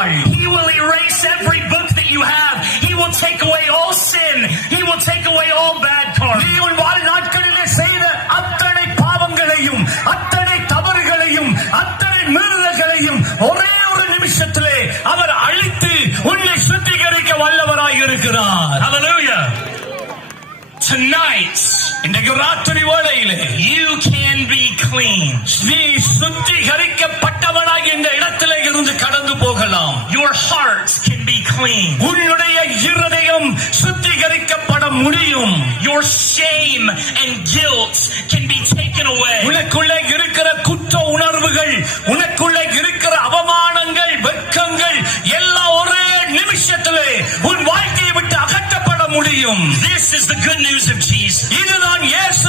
அழிப்பாள். He will erase every book that you have. He will take away all sin. He will take away all bad karma. நீ உன் வாழ்நாட்களிலே செய்த அத்தனை பாவங்களையும் அத்தனை தவறுகளையும் அத்தனை மீறுதல்களையும் ஒரே ஒரு நிமிஷத்திலே அவர் அழித்து உன்னை சுத்திகரிக்க வல்லவராய் இருக்கிறார். Hallelujah. Tonight, இன்றைக்கு ராத்திரி வேளையிலே you can be clean. நீ சுத்திகரிக்கப்பட்டவனாய் இந்த இடத்திலே இருந்து கடந்து போகலாம். Your heart can be clean. உன்னுடைய இருதயம் சுத்திகரிக்கப்பட முடியும். Your shame and guilt can be taken away. உனக்குள்ளே இருக்கிற குற்ற உணர்வுகள், உனக்குள்ளே இருக்கிற அவமானங்கள், வெட்கங்கள் எல்லாம் ஒரே நிமிஷத்திலே உன் வாழ்க்கையை விட்டு அகற்றப்பட முடியும். This is the good news of Jesus. இதுதான் இயேசு